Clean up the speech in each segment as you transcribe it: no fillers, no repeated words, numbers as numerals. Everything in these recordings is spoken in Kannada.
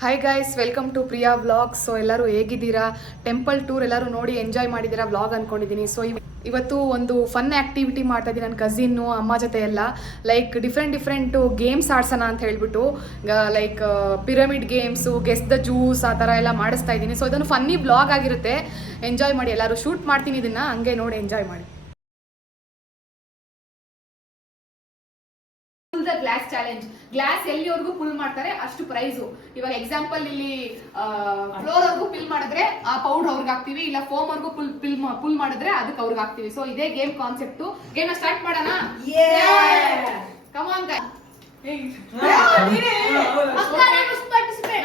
Hi guys, welcome to Priya vlogs. So ಎಲ್ಲರೂ ಹೇಗಿದ್ದೀರಾ? ಟೆಂಪಲ್ ಟೂರ್ ಎಲ್ಲರೂ ನೋಡಿ ಎಂಜಾಯ್ ಮಾಡಿದ್ದೀರಾ ವ್ಲಾಗ್ ಅಂದ್ಕೊಂಡಿದ್ದೀನಿ. ಸೊ ಇವತ್ತು ಒಂದು ಫನ್ ಆ್ಯಕ್ಟಿವಿಟಿ ಮಾಡ್ತಾ ಇದ್ದೀನಿ ನನ್ನ ಕಸಿನ್ನು ಅಮ್ಮ ಜೊತೆ ಎಲ್ಲ. ಲೈಕ್ ಡಿಫ್ರೆಂಟು ಗೇಮ್ಸ್ ಆಡ್ಸೋಣ ಅಂತ ಹೇಳ್ಬಿಟ್ಟು, like pyramid games, guess the juice, ಆ ಥರ ಎಲ್ಲ ಮಾಡಿಸ್ತಾ ಇದ್ದೀನಿ. ಸೊ ಇದೊಂದು ಫನ್ನಿ ವ್ಲಾಗ್ ಆಗಿರುತ್ತೆ, ಎಂಜಾಯ್ ಮಾಡಿ. ಎಲ್ಲರೂ ಶೂಟ್ ಮಾಡ್ತೀನಿ ಇದನ್ನು, ಹಂಗೆ ನೋಡಿ ಎಂಜಾಯ್ ಮಾಡಿ. Glass challenge. ಗ್ಲಾಸ್ ಎಲ್ಲಿವರೆಗೂ ಫುಲ್ ಮಾಡ್ತಾರೆ ಅಷ್ಟು ಪ್ರೈಸು. ಇವಾಗ ಎಕ್ಸಾಂಪಲ್ ಇಲ್ಲಿ ಫ್ಲೋರ್ ವರ್ಗೂ ಫಿಲ್ ಮಾಡಿದ್ರೆ ಆ ಪೌಡರ್ ಅವ್ರಿಗೆ ಹಾಕ್ತಿವಿ, ಇಲ್ಲ ಫೋಮ್ ವರ್ಗೂ ಫುಲ್ ಮಾಡಿದ್ರೆ ಅದಕ್ಕೆ ಅವ್ರಿಗೆ ಹಾಕ್ತಿವಿ. ಸೊ ಇದೇ ಗೇಮ್ ಕಾನ್ಸೆಪ್ಟ್. ಗೇಮ್ ಸ್ಟಾರ್ಟ್ ಮಾಡೋಣ. ಕಮಾನ್ ಗೈಸ್.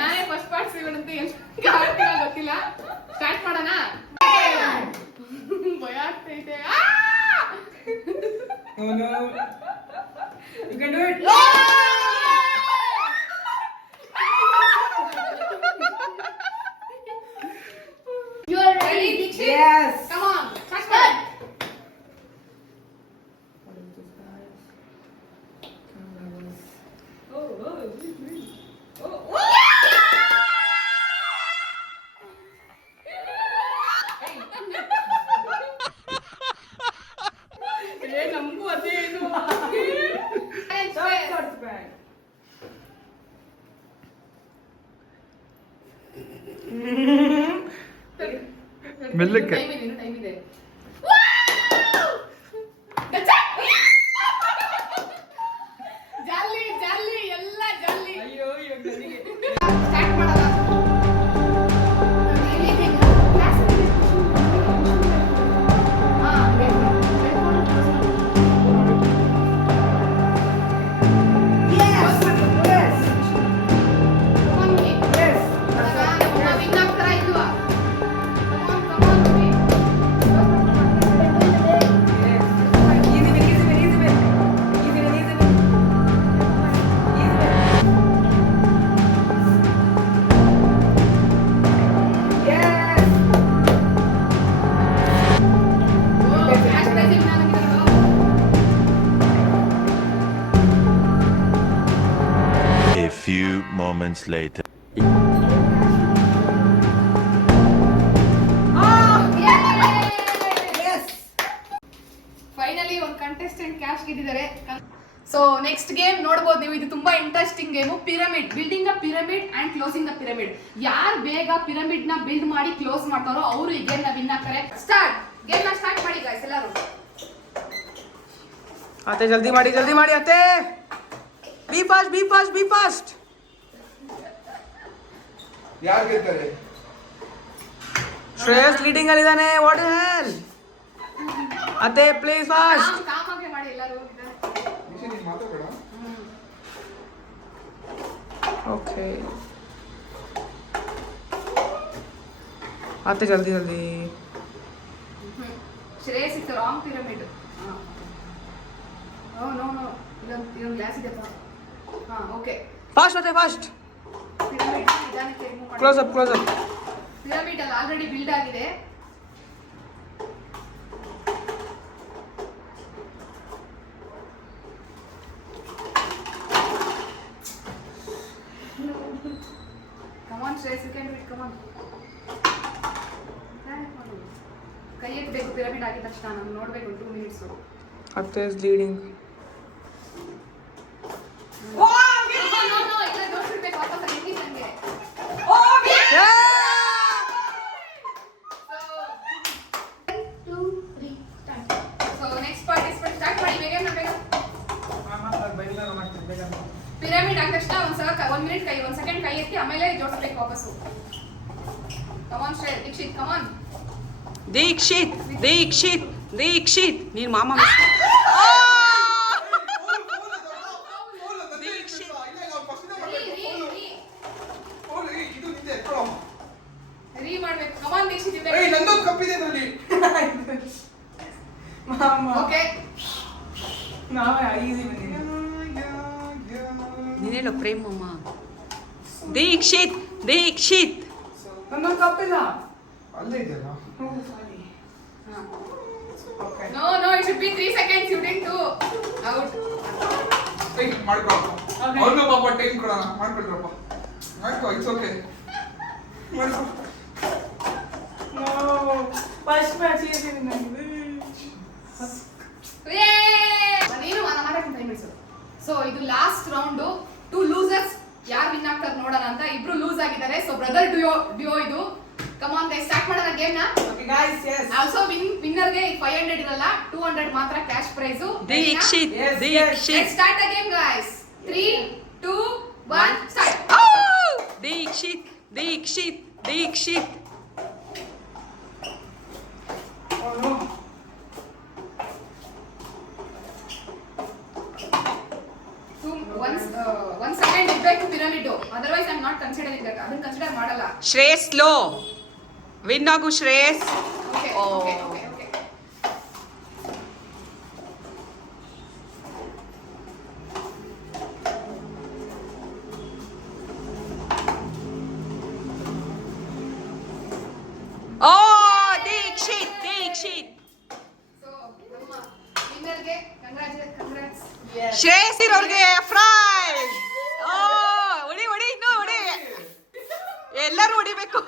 ನಾನೇ ಫಸ್ಟ್ ಪಾರ್ಟಿಸಿಪೇಟ್ ಅಂತ ಗೊತ್ತಿಲ್ಲ. ಸ್ಟಾರ್ಟ್ ಮಾಡೋಣ. ಭಯ ಆಗ್ತೈತೆ. You can do it. You are ready, Dixit? Yes. Come on, start. What is this, guys? ನಮಗೂ ಅದೇ ಏನು ಮೆಲ್ಲಕ್ಕೆ ಟೈಮ್ ಇದೆ. ಜಾಲಿ ಜಾಲಿ ಎಲ್ಲ ಜಾಲಿ. ಅಯ್ಯೋ ಸ್ಟಾರ್ಟ್ ಮಾಡೋಣ. Few moments later. ಫೈನಲಿ ಒಂದು ಕಂಟೆಸ್ಟೆಂಟ್ ಕ್ಯಾಶ್ ಗೆದ್ದಿದ್ದಾರೆ. ಸೊ ನೆಕ್ಸ್ಟ್ ಗೇಮ್ ನೋಡ್ಬೋದು ನೀವು. ಇದು ತುಂಬಾ interesting game. Pyramid, building the pyramid and closing the pyramid. ಯಾರು ಬೇಗ ಪಿರಮಿಡ್ ನ ಬಿಲ್ಡ್ ಮಾಡಿ ಕ್ಲೋಸ್ ಮಾಡ್ತಾರೋ ಅವರು ಈ ಗೇಮ್ ನ ವಿನ್ ಆಗ್ತಾರೆ. ಸ್ಟಾರ್ಟ್. ಗೇಮ್ ನ ಸ್ಟಾರ್ಟ್ ಮಾಡಿ ಗೈಸ್ ಎಲ್ಲರೂ. ಅತ್ತೆ ಜಲ್ದಿ ಮಾಡಿ ಅತ್ತೆ. B fast. ಯಾರು ಗೆಲ್ತಾರೆ? ಶ್ರೇಯಸ್ ಲೀಡಿಂಗ್ ಅಲ್ಲಿ ಇದ್ದಾನೆ. ವಾಟ್ ಇಸ್ ಹೆಲ್? ಅತ್ತೆ ಪ್ಲೀಸ್ ಫಾಸ್ಟ್. ಕಾಮಾಗೆ ಮಾಡಿ ಎಲ್ಲರೂ. ನೀನು ಮಾತಾಡಬೇಡ. ಓಕೆ ಅತ್ತೆ ಜಲ್ದಿ. ಶ್ರೇಯಸ್ ಇತ್ತು ರಾಂಗ್ ಪಿರಮಿಡ್. ನೋ ಇದೊಂದು ಗ್ಲಾಸ್ ಇದೆಪ್ಪ. ಓಕೆ ಫಾಸ್ಟ್ ಅತ್ತೆ ಫಾಸ್ಟ್. ಪಿರಮಿಡ್ ನಿಧಾನಕ್ಕೆ ರಿಮೂವ್ ಮಾಡಿ. Close up. ಪಿರಮಿಡ್ ಅಲ್ಲಿ ಆಲ್ರೆಡಿ ಬಿಲ್ಡ್ ಆಗಿದೆ. Come on Shreyas, you can do it. Come on. ಕೈ ಎತ್ತಬೇಕು ಪಿರಮಿಡ್ ಆಗಿದ ತಕ್ಷಣ. ನಾನು ನೋಡಬೇಕು 2 ಮಿನಿಟ್ಸ್. ಅತ್ತೆ ಇಸ್ ಲೀಡಿಂಗ್. ಪಿರಮಿಡ್ ಆದ ತಕ್ಷಣ 1 ಮಿನಿಟ್ ಕೈ 1 ಸೆಕೆಂಡ್ ಕೈ ಎತ್ತಿ ಆಮೇಲೆ ಜೋಡಿಸ್ಬೇಕು ವಾಪಸ್ಸು. ಕಮಾನ್ ಶ್ರೇಯಸ್. ದೀಕ್ಷಿತ್ ಕಮಾನ್. ದೀಕ್ಷಿತ್ ನೀನ್ ಮಾಮ. ರೀ ಮಾಡ್ಬೇಕು. ಕಮಾನ್ ದೀಕ್ಷಿತ್. ನಂದೊಂದು ಕಪ್ಪಿದೆ ಅದರಲ್ಲಿ. ಓಕೆ ನಾವೇ ಈಸಿ ಬಂದಿದ್ದೀವಿ. ನೀನೇನೋ ಪ್ರೇಮ್ ಅಮ್ಮ. ದೀಕ್ಷಿತ್ ನಂದೊಂದು ಕಪ್ಪಿಲ್ಲ. ಅಲ್ಲೇ ಇದೆಯಲ್ಲ. No, it should be 3 seconds. You didn't do. Out. ಮಾಡ್ಕೊ. ಅವನು ಪಾಪ ಟೈಮ್ ಕೊಡೋಣ. ಮಾಡ್ಕೊಳ್ರಪ್ಪ. ಹಾಕೋ ಇಟ್ಸ್ ಓಕೆ ಮಾಡ್ಕೊ ಫಸ್ಟ್ ಮ್ಯಾಚ್ ಏನಿದೆ ನೀನು ಸೊ ಇದು ಲಾಸ್ಟ್ ರೌಂಡ್ 2 ಲೂಸರ್ಸ್ ಯಾರು ವಿನ್ ಆಗ್ತಾರೆ ನೋಡೋಣ ಅಂತ. ಇಬ್ರು ಲೂಸ್ ಆಗಿದ್ದಾರೆ. ಸೊ ಬ್ರದರ್ ಡ್ಯೋ ಇದು. ಕಮ್ ಆನ್ ಗೈಸ್, ಸ್ಟಾರ್ಟ್ ಮಾಡೋಣ ಗೇಮ್ ನ. Okay guys, yes. Also winner ಗೆ 500 ಇರಲ್ಲ, 200 ಮಾತ್ರ cash prize. Dikshit. Let's start the game guys. 3 2 1 start. Dikshit. One second ಇರ್ಬೇಕು pyramid. Otherwise I am not considering that. ಅದನ್ನ ಕನ್ಸಿಡರ್ ಮಾಡಲ್ಲ. ಶ್ರೇಯಸ್ ಲೋ ವಿನ್ ಆಗು Shreyas. Okay okay okay okay. ಓ ದೀಕ್ಷಿತ್. ಸೊ ನಮ್ಮ ವಿನ್ನರ್ ಗೆ ಕಂಗ್ರಾಟ್ಸ್. ಶ್ರೇಯಸ್ ಇರೋರ್ಗೆ ಪ್ರೈಸ್. ಓ ಹೊಡಿ ಇನ್ನೂ ಹೊಡಿ, ಎಲ್ಲರೂ ಹೊಡಿಬೇಕು.